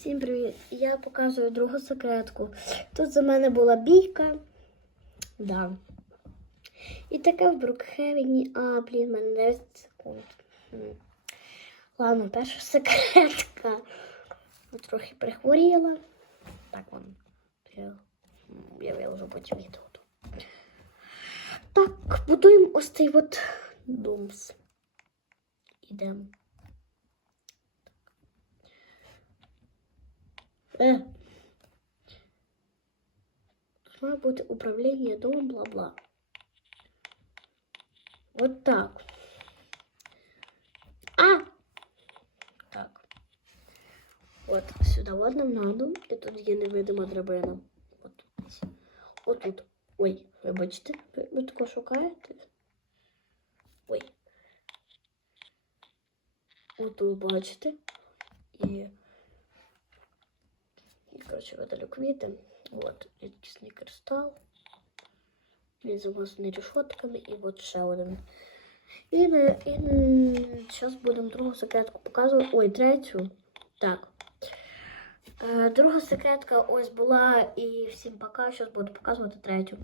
Всім привіт! Я показую другу секретку. Тут за мене була бійка. Да. І таке в Брукхевені. А, блін, мене 10 секунд. Ладно, перша секретка. Трохи прихворіла. Так вон. Я, виложу потім відео. Так, будуємо ось цей от домс. Ідемо. Е. Тут має бути управління домом, бла-бла. Вот так. А! Так. От сюди от нам надо. І тут є невидима драбина. От. Отут. Ой, вибачте, ви, ви тако шукаєте? Ой. Отут бачите. І і, коротше, видалю квіти. От, рідкісний кристал. Він замазаний решетками і от ще один. І, зараз будемо другу секретку показувати. Ой, третю. Так. Е, друга секретка ось була, і всім пока. Зараз буду показувати третю.